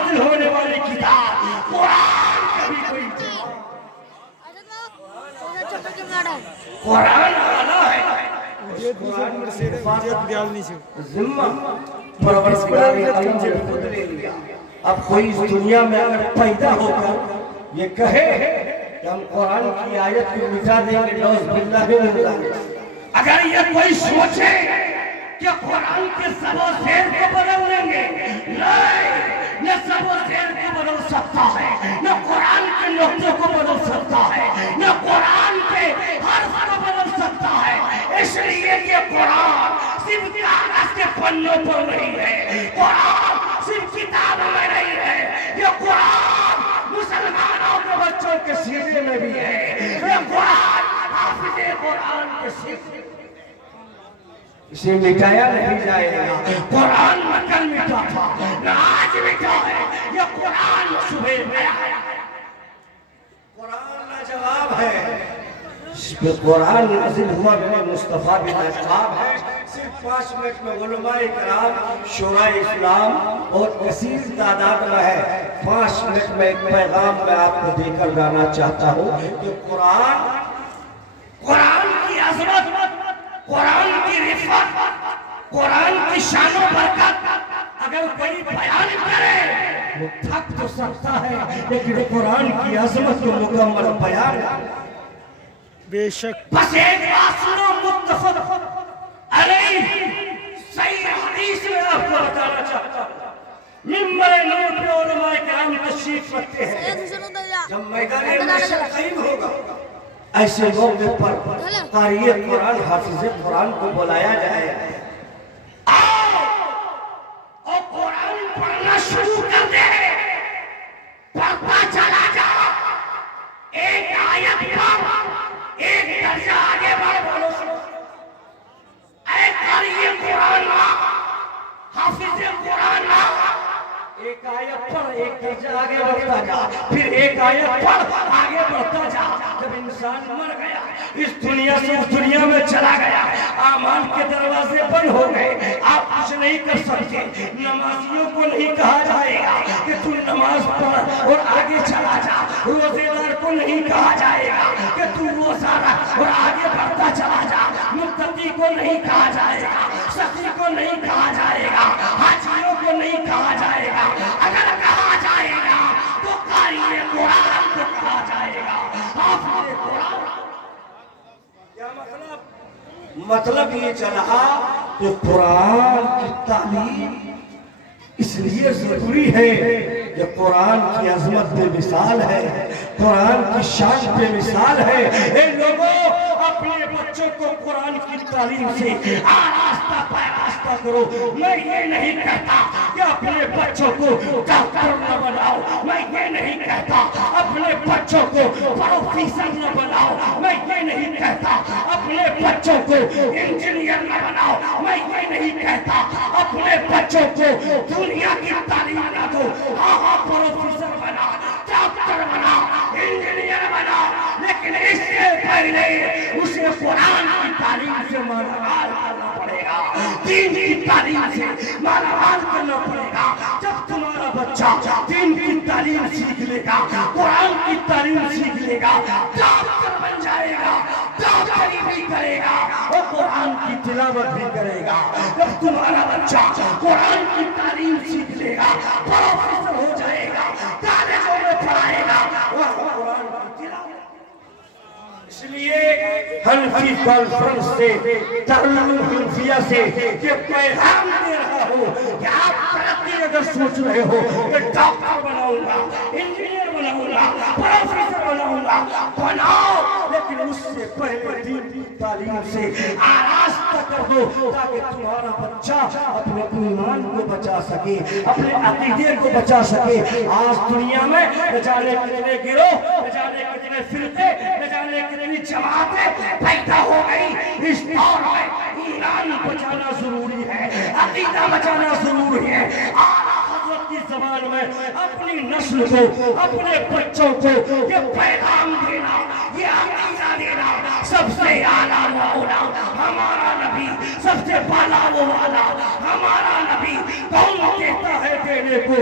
नाज़िल होने वाली किताब कुरान कभी कोई कुरान आला है जिम्मा परवरदिगार आलम ने खुद ले लिया। अब कोई इस दुनिया में अगर पैदा होकर ये कहे कि हम कुरान की आयत को मिटा देंगे, नौज़ बिल्लाह मिन ज़ालिक, अगर ये कोई सोचे कि कुरान के सबो शेर को बदल देंगे, नहीं, न सबो शेर को बदल सकता है, न कुरान के नुक्तों को बदल सकता है, न कुरान के हर्फ को बदल सकता है। इसलिए कि कुरान सिर्फ कागज के पन्नों पर नहीं है, कुरान सिर्फ किताबों में नहीं है, ये कुरान मुसलमानों के बच्चों के सीने में भी है, ये कुरान हाफिज़े कुरान के सीने में, इसे मिटाया नहीं जाएगा। कुरान न कल मिटा था, न आज मिटा है, ये कुरान सुबह में आया है। कुरान लाजवाब है, इसमें कुरान नाज़िल हुआ मेरे मुस्तफ़ा बिन अहबाब है। सिर्फ 5 मिनट में उलमाए किराम, शोराए इस्लाम और कसीर तादाद में है। 5 मिनट में एक पैगाम मैं आपको देकर जाना चाहता हूँ कि कुरान की अज़मत, कुरान की रिफ़त, कुरान की शान और बरकत अगर कोई बयान करे वो थक तो सकता है, लेकिन कुरान की अज़मत को मुकम्मल बयान बेशक। बस एक बात सुनो, मुत्तफ़क़ अलैह सही हदीस में आपको बताना चाहता हूँ। मिंबर नूर पे उलमाए किराम तशरीफ रखते हैं। जब मैदान महशर क़ायम होगा, ऐसे मौके पर क़ारिए कुरान, हाफिज़े कुरान को बुलाया जाएगा, आओ और कुरान पढ़ना शुरू कर दे। पढ़ता चला जा, एक आयत पर एक दर्जा आगे बढ़, बोलो ऐ क़ारिए कुरान, हाफिज़े कुरान, एक आयत पर एक दर्जा आगे बढ़ता जा, फिर एक आयत पर आगे बढ़ता जा। जब इंसान मर गया, इस दुनिया से उस दुनिया में चला गया, आमाल के दरवाजे बंद हो गए, आप कुछ नहीं कर सकते। नमाजियों को नहीं कहा जाएगा कि तू नमाज पढ़ और आगे चला जा, रोजेदार को नहीं कहा जाएगा कि तू रोजा रख और आगे बढ़ता चला जा, मुत्तकी को नहीं कहा जाएगा, सखी को नहीं कहा जाएगा, हाजियों को नहीं कहा जाएगा। अगर कहा जाएगा तो क़ारिए कुरान को कहा जाएगा, हाफिज़े कुरान। क्या मतलब ये चला कि कुरान की तालीम इसलिए जरूरी है कि कुरान की अजमत बेमिसाल है, कुरान की शान बेमिसाल है। इन लोगों अपने बच्चों को कुरान की तालीम से आरास्ता पैरास्ता करो। मैं ये नहीं कहता कि अपने बच्चों को डॉक्टर न बनाओ, मैं ये नहीं कहता अपने बच्चों को प्रोफेसर न बनाओ, मैं ये नहीं कहता अपने बच्चों को इंजीनियर न बनाओ, मैं ये नहीं कहता अपने बच्चों को दुनिया की तालीम न दो। हाँ, प्रोफेसर बना, डॉक्टर बना, इंजीनियर बना, लेकिन इससे पहले उसे कुरान की तालीम से मालामाल करना पड़ेगा, दीन की तालीम से मालामाल करना पड़ेगा। जब तुम्हारा बच्चा दीन की तालीम सीख लेगा, कुरान की तालीम सीख लेगा, डॉक्टर बन जाएगा, डॉक्टरी भी करेगा और कुरान की तिलावत भी करेगा। जब तुम्हारा बच्चा कुरान की तालीम सीख लेगा, प्रोफेसर हो जाएगा, कॉलेजों में पढ़ाएगा, वह कुरान की तिलावत। इसलिए हनफी कॉन्फ्रेंस से, तहल्लुल हनफिया से ये पैगाम दे रहा हूँ कि आप तरक्की अगर सोच रहे हो कि डॉक्टर बनाऊंगा, इंजीनियर बनाऊंगा, प्रोफेसर बनाऊंगा, बनाओ, लेकिन उससे पहले दीन की तालीम से आरास्ता कर दो ताकि तुम्हारा बच्चा अपने ईमान को बचा सके, अपने अकीदे को बचा सके। आज दुनिया में न जाने कितने गिरोह, न जाने कितने फिरके, न जाने कितनी जमातें पैदा हो गई। इस दौर में ईमान बचाना जरूरी है, अकीदा बचाना जरूरी है। आला हज़रत की ज़बान में अपनी नस्ल को, अपने बच्चों को ये पैगाम देना, ये अकीदा देना, सबसे आला मौला हमारा नबी, सबसे बाला वो वाला हमारा नबी। कौन कहता है देने को?